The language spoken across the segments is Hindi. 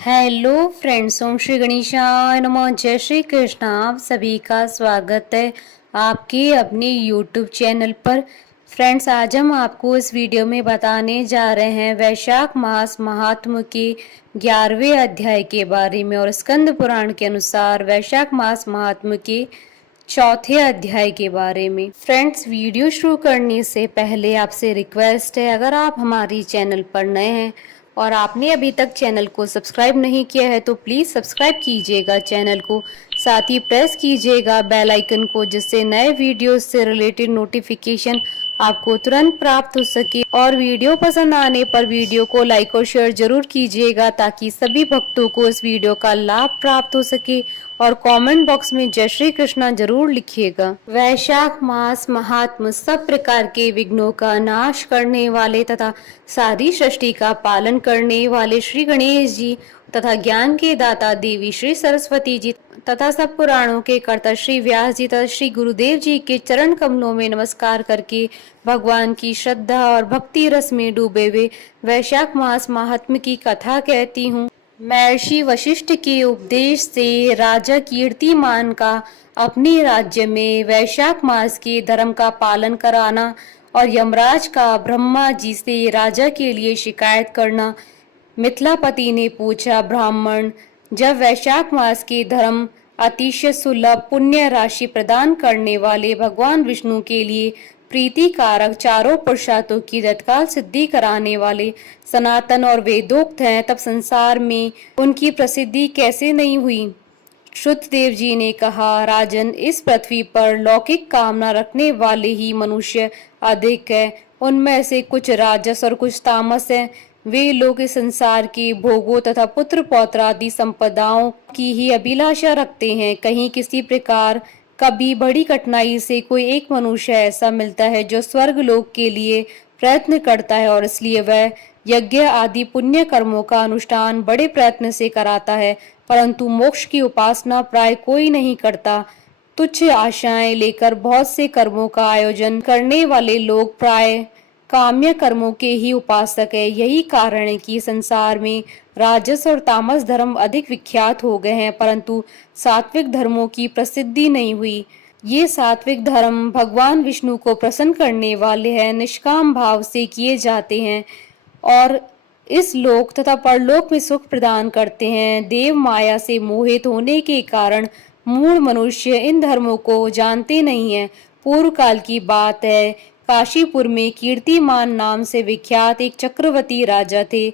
हेलो फ्रेंड्स, ओम श्री गणेशाय नमः। जय श्री कृष्ण। आप सभी का स्वागत है आपके अपने यूट्यूब चैनल पर। फ्रेंड्स, आज हम आपको इस वीडियो में बताने जा रहे हैं वैशाख मास महात्म के 11वें अध्याय के बारे में और स्कंद पुराण के अनुसार वैशाख मास महात्म के चौथे अध्याय के बारे में। फ्रेंड्स, वीडियो शुरू करने से पहले आपसे रिक्वेस्ट है, अगर आप हमारी चैनल पर नए हैं और आपने अभी तक चैनल को सब्सक्राइब नहीं किया है तो प्लीज सब्सक्राइब कीजिएगा चैनल को, साथ ही प्रेस कीजिएगा बेल आइकन को, जिससे नए वीडियो से रिलेटेड नोटिफिकेशन आपको तुरंत प्राप्त हो सके। और वीडियो पसंद आने पर वीडियो को लाइक और शेयर जरूर कीजिएगा ताकि सभी भक्तों को इस वीडियो का लाभ प्राप्त हो सके। और कमेंट बॉक्स में जय श्री कृष्णा जरूर लिखिएगा। वैशाख मास महात्म सब प्रकार के विघ्नों का नाश करने वाले तथा सारी सृष्टि का पालन करने वाले श्री गणेश जी तथा ज्ञान के दाता देवी श्री सरस्वती जी तथा सब पुराणों के कर्ता श्री व्यास जी तथा श्री गुरुदेव जी के चरण कमलों में नमस्कार करके भगवान की श्रद्धा और भक्ति रस में डूबे हुए वैशाख मास महात्म की कथा कहती हूँ। महर्षि वशिष्ठ के उपदेश से राजा कीर्तिमान का अपने राज्य में वैशाख मास के धर्म का पालन कराना और यमराज का ब्रह्मा जी से राजा के लिए शिकायत करना। मिथिलापति ने पूछा, ब्राह्मण, जब वैशाख मास के धर्म अतिशय सुलभ पुण्य राशि प्रदान करने वाले भगवान विष्णु के लिए प्रीति कारक चारों पुरुषार्थों की तत्काल सिद्धि कराने वाले सनातन और वेदोक्त हैं, तब संसार में उनकी प्रसिद्धि कैसे नहीं हुई। श्रुतदेव जी ने कहा, राजन, इस पृथ्वी पर लौकिक कामना रखने वाले ही मनुष्य अधिक है। उनमें से कुछ राजस और कुछ तामस है। वे लोग इस संसार की भोगों तथा पुत्र पौत्र आदि संपदाओं की ही अभिलाषा रखते हैं। कहीं किसी प्रकार कभी बड़ी कठिनाई से कोई एक मनुष्य ऐसा मिलता है जो स्वर्ग लोक के लिए प्रयत्न करता है और इसलिए वह यज्ञ आदि पुण्य कर्मों का अनुष्ठान बड़े प्रयत्न से कराता है, परंतु मोक्ष की उपासना प्राय कोई नहीं करता। तुच्छ आशाएं लेकर बहुत से कर्मों का आयोजन करने वाले लोग प्राय काम्य कर्मों के ही उपासक है। यही कारण है कि संसार में राजस और तामस धर्म अधिक विख्यात हो गए हैं, परंतु सात्विक धर्मों की प्रसिद्धि नहीं हुई। ये सात्विक धर्म भगवान विष्णु को प्रसन्न करने वाले हैं, निष्काम भाव से किए जाते हैं और इस लोक तथा परलोक में सुख प्रदान करते हैं। देव माया से मोहित होने के कारण मूढ़ मनुष्य इन धर्मों को जानते नहीं है। पूर्व काल की बात है, काशीपुर में कीर्तिमान नाम से विख्यात एक चक्रवर्ती राजा थे।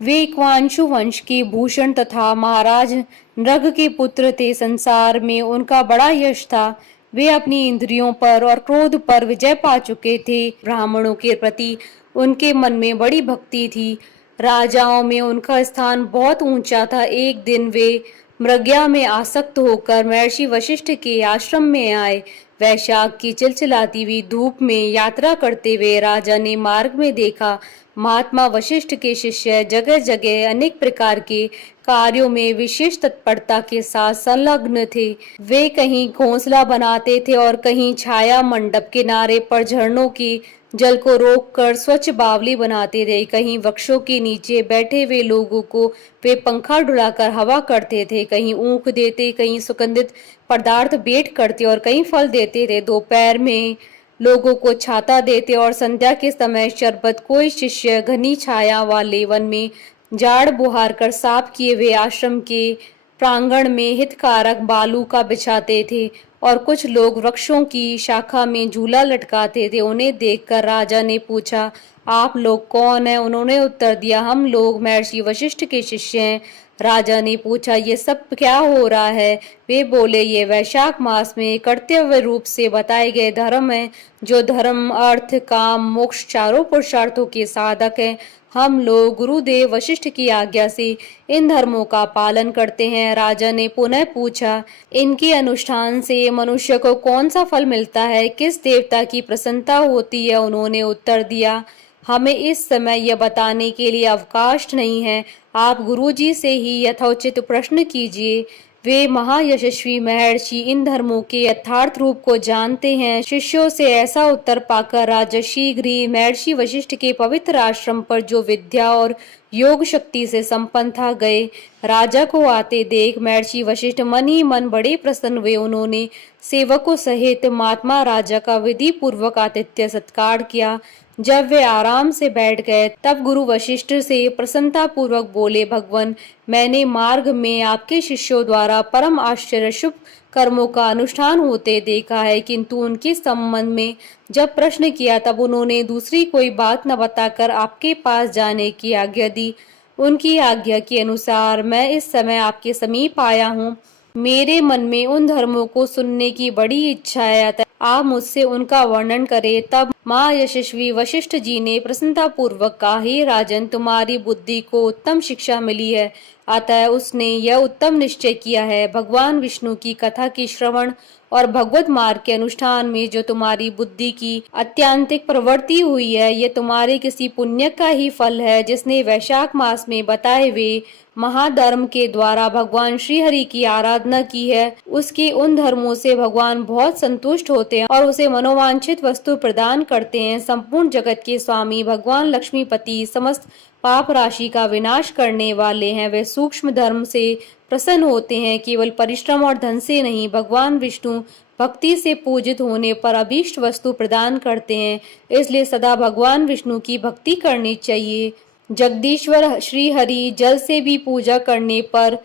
वे इक्ष्वाकु वंश के भूषण तथा महाराज नृग के पुत्र थे। संसार में उनका बड़ा यश था। वे अपनी इंद्रियों पर और क्रोध पर विजय पा चुके थे। ब्राह्मणों के प्रति उनके मन में बड़ी भक्ति थी। राजाओं में उनका स्थान बहुत ऊंचा था। एक दिन वे मृग्या में आसक्त होकर महर्षि वशिष्ठ के आश्रम में आए। वैशाख की चिलचिलाती हुई धूप में यात्रा करते हुए राजा ने मार्ग में देखा, महात्मा वशिष्ठ के शिष्य जगह जगह अनेक प्रकार के कार्यों में विशेष तत्परता के साथ संलग्न थे। वे कहीं घोंसला बनाते थे और कहीं छाया मंडप किनारे पर झरनों की जल को रोककर स्वच्छ बावली बनाते थे। कहीं वृक्षों के नीचे बैठे हुए लोगों को वे पंखा डुलाकर हवा करते थे। कहीं ऊख देते, कहीं सुगंधित पदार्थ भेंट करते और कहीं फल देते थे। दोपहर में लोगों को छाता देते और संध्या के समय शरबत। कोई शिष्य घनी छाया वाले वन में झाड़ बुहार कर साफ किए हुए आश्रम के प्रांगण में हितकारक बालू का बिछाते थे और कुछ लोग वृक्षों की शाखा में झूला लटकाते थे। उन्हें देखकर राजा ने पूछा, आप लोग कौन हैं? उन्होंने उत्तर दिया, हम लोग महर्षि वशिष्ठ के शिष्य हैं। राजा ने पूछा, ये सब क्या हो रहा है? वे बोले, ये वैशाख मास में कर्तव्य रूप से बताए गए धर्म है, जो धर्म अर्थ काम मोक्ष चारों पुरुषार्थों के साधक हैं। हम लोग गुरुदेव वशिष्ठ की आज्ञा से इन धर्मों का पालन करते हैं। राजा ने पुनः पूछा, इनके अनुष्ठान से मनुष्य को कौन सा फल मिलता है? किस देवता की प्रसन्नता होती है? उन्होंने उत्तर दिया, हमें इस समय यह बताने के लिए अवकाश नहीं है। आप गुरुजी से ही यथोचित प्रश्न कीजिए। वे महायशस्वी महर्षि इन धर्मों के यथार्थ रूप को जानते हैं। शिष्यों से ऐसा उत्तर पाकर राजा शीघ्र ही महर्षि वशिष्ठ के पवित्र आश्रम पर, जो विद्या और योग शक्ति से संपन्न था, गए। राजा को आते देख महर्षि वशिष्ठ मन ही मन बड़े प्रसन्न हुए। उन्होंने सेवकों सहित महात्मा राजा का विधि पूर्वक आतिथ्य सत्कार किया। जब वे आराम से बैठ गए तब गुरु वशिष्ठ से प्रसन्नता पूर्वक बोले, भगवान, मैंने मार्ग में आपके शिष्यों द्वारा परम आश्चर्य शुभ कर्मों का अनुष्ठान होते देखा है, किंतु उनके संबंध में जब प्रश्न किया तब उन्होंने दूसरी कोई बात न बताकर आपके पास जाने की आज्ञा दी। उनकी आज्ञा के अनुसार मैं इस समय आपके समीप आया हूँ। मेरे मन में उन धर्मों को सुनने की बड़ी इच्छा है, अतः आप मुझसे उनका वर्णन करें। तब माँ यशस्वी वशिष्ठ जी ने प्रसन्नता पूर्वक कहा, हे राजन, तुम्हारी बुद्धि को उत्तम शिक्षा मिली है, अतः उसने यह उत्तम निश्चय किया है, भगवान विष्णु की कथा की श्रवण और भगवत मार्ग के अनुष्ठान में जो तुम्हारी बुद्धि की अत्यंतिक प्रवृत्ति हुई है, यह तुम्हारे किसी पुण्य का ही फल है, जिसने वैशाख मास में बताए हुए महाधर्म के द्वारा भगवान श्री हरि की आराधना की है। उसके उन धर्मों से भगवान बहुत संतुष्ट होते हैं और उसे मनोवांछित वस्तु प्रदान करते हैं। संपूर्ण जगत के स्वामी भगवान लक्ष्मीपति समस्त पाप राशि का विनाश करने वाले हैं। वे सूक्ष्म धर्म से प्रसन्न होते हैं, केवल परिश्रम और धन से नहीं। भगवान विष्णु भक्ति से पूजित होने पर अभीष्ट वस्तु प्रदान करते हैं, इसलिए सदा भगवान विष्णु की भक्ति करनी चाहिए। जगदीश्वर श्री हरि जल से भी पूजा करने पर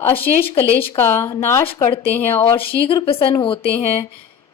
अशेष क्लेश का नाश करते हैं और शीघ्र प्रसन्न होते हैं।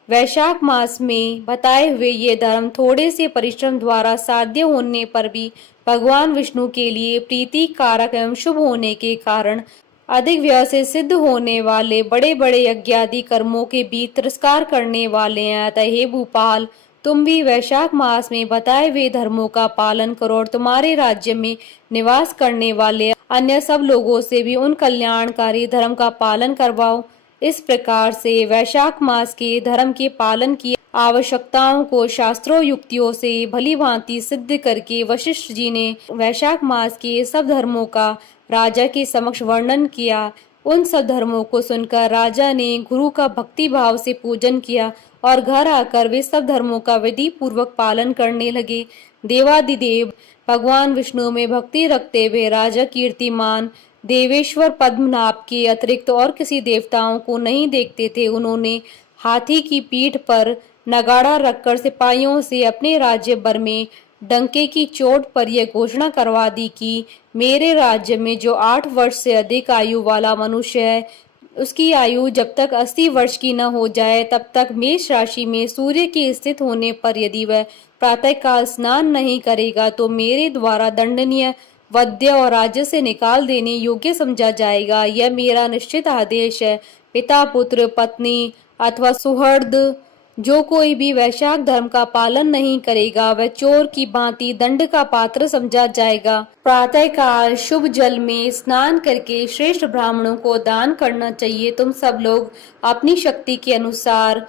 वैशाख मास में बताए हुए ये धर्म थोड़े से परिश्रम द्वारा साध्य होने पर भी भगवान विष्णु के लिए प्रीति कारक एवं शुभ होने के कारण अधिक व्यय से सिद्ध होने वाले बड़े बड़े यज्ञादि कर्मों के भी तिरस्कार करने वाले हैं। अतः हे भूपाल, तुम भी वैशाख मास में बताए हुए धर्मों का पालन करो और तुम्हारे राज्य में निवास करने वाले अन्य सब लोगों से भी उन कल्याणकारी धर्म का पालन करवाओ। इस प्रकार से वैशाख मास के धर्म के पालन की आवश्यकताओं को शास्त्रों युक्तियों से भली भांति सिद्ध करके वशिष्ठ जी ने वैशाख मास के सब धर्मों का राजा के समक्ष वर्णन किया। उन सब धर्मों को सुनकर राजा ने गुरु का भक्ति भाव से पूजन किया और घर आकर वे सब धर्मों का विधि पूर्वक पालन करने लगे। देवादिदेव भगवान विष्णु में भक्ति रखते हुए राजा कीर्तिमान देवेश्वर पद्मनाभ के अतिरिक्त और किसी देवताओं को नहीं देखते थे। उन्होंने हाथी की पीठ पर नगाड़ा रखकर सिपाहियों से अपने राज्य भर में डंके की चोट पर यह घोषणा करवा दी कि मेरे राज्य में जो 8 वर्ष से अधिक आयु वाला मनुष्य है, उसकी आयु जब तक 80 वर्ष की न हो जाए तब तक मेष राशि में सूर्य के स्थित होने पर यदि वह प्रातःकाल स्नान नहीं करेगा तो मेरे द्वारा दंडनीय, वध्य और राज्य से निकाल देने योग्य समझा जाएगा। यह मेरा निश्चित आदेश है। पिता, पुत्र, पत्नी अथवा सुहृद जो कोई भी वैशाख धर्म का पालन नहीं करेगा वह चोर की भांति दंड का पात्र समझा जाएगा। प्रातःकाल शुभ जल में स्नान करके श्रेष्ठ ब्राह्मणों को दान करना चाहिए। तुम सब लोग अपनी शक्ति के अनुसार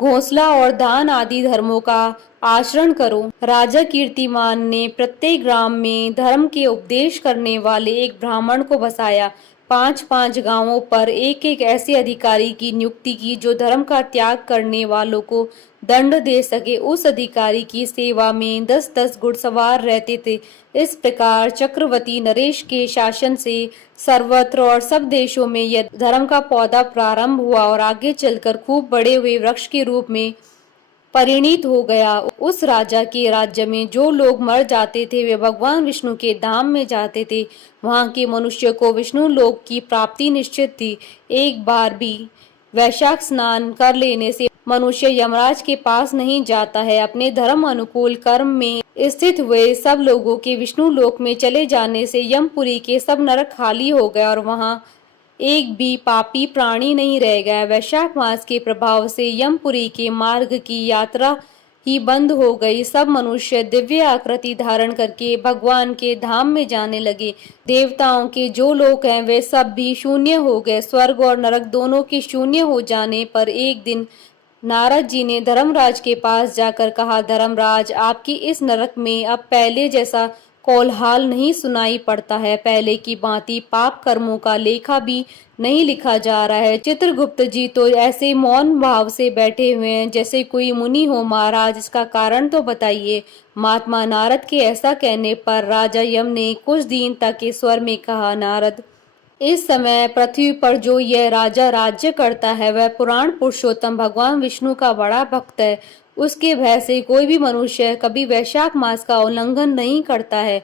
घोंसला और दान आदि धर्मों का आचरण करो। राजा कीर्तिमान ने प्रत्येक ग्राम में धर्म के उपदेश करने वाले एक ब्राह्मण को बसाया। 5-5 गांवों पर एक एक ऐसे अधिकारी की नियुक्ति की जो धर्म का त्याग करने वालों को दंड दे सके। उस अधिकारी की सेवा में 10-10 घुड़सवार रहते थे। इस प्रकार चक्रवर्ती नरेश के शासन से सर्वत्र और सब देशों में यह धर्म का पौधा प्रारंभ हुआ और आगे चलकर खूब बड़े हुए वृक्ष के रूप में परिणित हो गया। उस राजा के राज्य में जो लोग मर जाते थे वे भगवान विष्णु के धाम में जाते थे। वहां के मनुष्य को विष्णु लोक की प्राप्ति निश्चित थी। एक बार भी वैशाख स्नान कर लेने से मनुष्य यमराज के पास नहीं जाता है। अपने धर्म अनुकूल कर्म में स्थित हुए सब लोगों के विष्णु लोक में चले जाने से यमपुरी के सब नरक खाली हो गए और वहां एक भी पापी प्राणी नहीं रह गया। वैशाख मास के प्रभाव से यमपुरी के मार्ग की यात्रा ही बंद हो गई। सब मनुष्य दिव्य आकृति धारण करके भगवान के धाम में जाने लगे। देवताओं के जो लोक हैं वे सब भी शून्य हो गए। स्वर्ग और नरक दोनों के शून्य हो जाने पर एक दिन नारद जी ने धर्मराज के पास जाकर कहा, धर्मराज, आपकी इस नरक में अब पहले जैसा कोलाहल नहीं सुनाई पड़ता है। पहले की भांति पाप कर्मों का लेखा भी नहीं लिखा जा रहा है। चित्रगुप्त जी तो ऐसे मौन भाव से बैठे हुए हैं जैसे कोई मुनि हो। महाराज, इसका कारण तो बताइए। महात्मा नारद के ऐसा कहने पर राजा यम ने कुछ दिन तक इस स्वर में कहा, नारद, इस समय पृथ्वी पर जो यह राजा राज्य करता है वह पुराण पुरुषोत्तम भगवान विष्णु का बड़ा भक्त है। उसके भय से कोई भी मनुष्य कभी वैशाख मास का उल्लंघन नहीं करता है।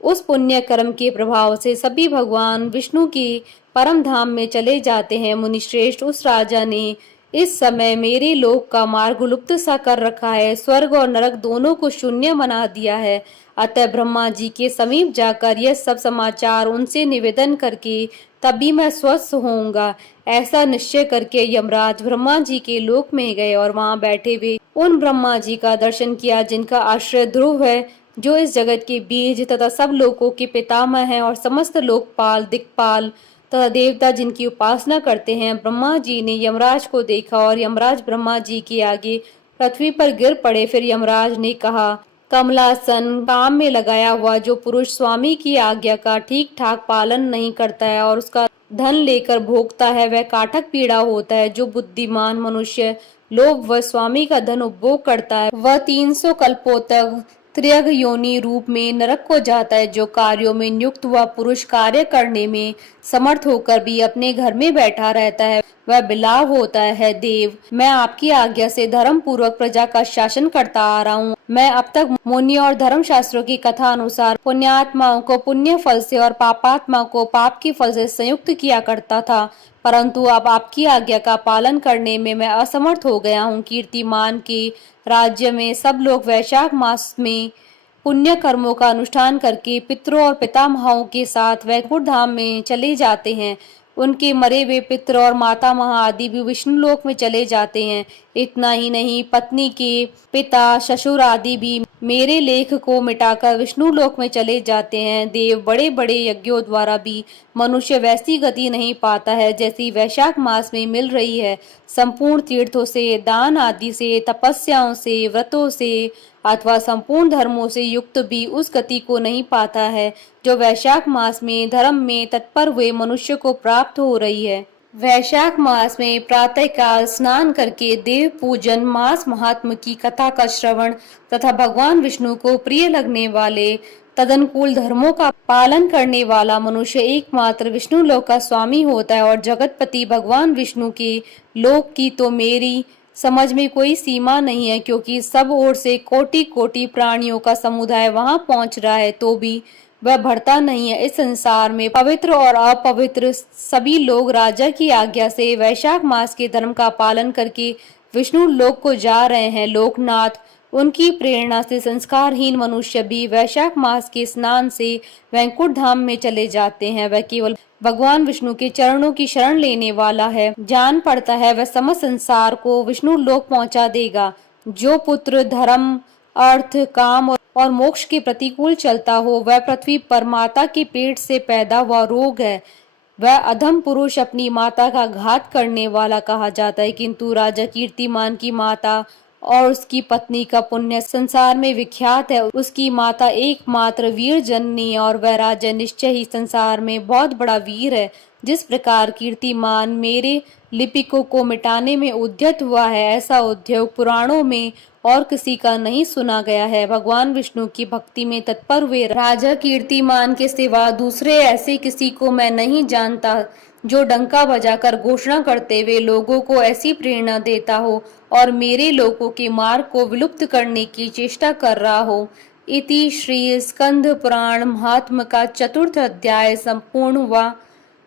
उस पुण्य कर्म के प्रभाव से सभी भगवान विष्णु की परम धाम में चले जाते हैं। मुनिश्रेष्ठ, उस राजा ने इस समय मेरे लोक का मार्ग लुप्त सा कर रखा है। स्वर्ग और नरक दोनों को शून्य बना दिया है। अतः ब्रह्मा जी के समीप जाकर यह सब समाचार उनसे निवेदन करके तभी मैं स्वस्थ होऊंगा। ऐसा निश्चय करके यमराज ब्रह्मा जी के लोक में गए और वहां बैठे हुए उन ब्रह्मा जी का दर्शन किया जिनका आश्रय ध्रुव है, जो इस जगत के बीज तथा सब लोकों के पितामह हैं और समस्त लोकपाल, दिक्पाल तथा देवता जिनकी उपासना करते हैं। ब्रह्मा जी ने यमराज को देखा और यमराज ब्रह्मा जी के आगे पृथ्वी पर गिर पड़े। फिर यमराज ने कहा, कमलासन काम में लगाया हुआ जो पुरुष स्वामी की आज्ञा का ठीक ठाक पालन नहीं करता है और उसका धन लेकर भोगता है, वह काटक पीड़ा होता है। जो बुद्धिमान मनुष्य लोभ व स्वामी का धन उपभोग करता है वह 300 कल्पों तक त्रियग योनि रूप में नरक को जाता है। जो कार्यों में नियुक्त हुआ पुरुष कार्य करने में समर्थ होकर भी अपने घर में बैठा रहता है वह बिलाव होता है। देव, मैं आपकी आज्ञा से धर्म पूर्वक प्रजा का शासन करता आ रहा हूँ। मैं अब तक मुनि और धर्म शास्त्रों की कथा अनुसार पुण्यात्माओं को पुण्य फल से और पापात्मा को पाप के फल से संयुक्त किया करता था, परंतु अब आपकी आज्ञा का पालन करने में मैं असमर्थ हो गया हूँ। कीर्तिमान के राज्य में सब लोग वैशाख मास में पुण्य कर्मों का अनुष्ठान करके पितरों और पितामहों के साथ वैकुंठ धाम में चले जाते हैं। उनके मरे हुए पितर और माता महा आदि भी विष्णु लोक में चले जाते हैं। इतना ही नहीं, पत्नी के पिता, ससुर आदि भी मेरे लेख को मिटाकर विष्णु लोक में चले जाते हैं। देव, बड़े बड़े यज्ञों द्वारा भी मनुष्य वैसी गति नहीं पाता है जैसी वैशाख मास में मिल रही है। संपूर्ण तीर्थों से, दान आदि से, तपस्याओं से, व्रतों से अथवा संपूर्ण धर्मों से युक्त भी उस गति को नहीं पाता है जो वैशाख मास में धर्म में तत्पर हुए मनुष्य को प्राप्त हो रही है। वैशाख मास में प्रातः काल स्नान करके देव पूजन, मास महात्म की कथा का श्रवण तथा भगवान विष्णु को प्रिय लगने वाले तदनुकूल धर्मों का पालन करने वाला मनुष्य एकमात्र विष्णु लोक का स्वामी होता है। और जगतपति भगवान विष्णु के लोक की तो मेरी समझ में कोई सीमा नहीं है, क्योंकि सब ओर से कोटि कोटि प्राणियों का समुदाय वहां पहुंच रहा है तो भी वह भरता नहीं है। इस संसार में पवित्र और अपवित्र सभी लोग राजा की आज्ञा से वैशाख मास के धर्म का पालन करके विष्णु लोक को जा रहे हैं। लोकनाथ, उनकी प्रेरणा से संस्कारहीन मनुष्य भी वैशाख मास के स्नान से वैकुंठ धाम में चले जाते हैं। वह केवल भगवान विष्णु के चरणों की शरण लेने वाला है, जान पड़ता है वह समस्त संसार को विष्णु लोक पहुंचा देगा। जो पुत्र धर्म, अर्थ, काम और मोक्ष के प्रतिकूल चलता हो वह पृथ्वी पर माता के पेट से पैदा हुआ रोग है। वह अधम पुरुष अपनी माता का घात करने वाला कहा जाता है। किंतु राजा कीर्तिमान की माता और उसकी पत्नी का पुण्य संसार में विख्यात है। उसकी माता एकमात्र वीर जननी और वह राजा निश्चय ही संसार में बहुत बड़ा वीर है। जिस प्रकार कीर्तिमान मेरे लिपिकों को मिटाने में उद्यत हुआ है, ऐसा उद्योग पुराणों में और किसी का नहीं सुना गया है। भगवान विष्णु की भक्ति में तत्पर हुए राजा कीर्तिमान के सिवा दूसरे ऐसे किसी को मैं नहीं जानता जो डंका बजाकर घोषणा करते हुए लोगों को ऐसी प्रेरणा देता हो और मेरे लोगों के मार्ग को विलुप्त करने की चेष्टा कर रहा हो। इति श्री स्कंद पुराण महात्म का 4th अध्याय संपूर्ण हुआ।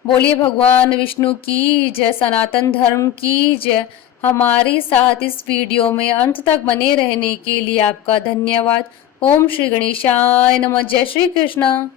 बोलिए भगवान विष्णु की जय, सनातन धर्म की जय। हमारे साथ इस वीडियो में अंत तक बने रहने के लिए आपका धन्यवाद। ओम श्री गणेशाय नमः। जय श्री कृष्ण।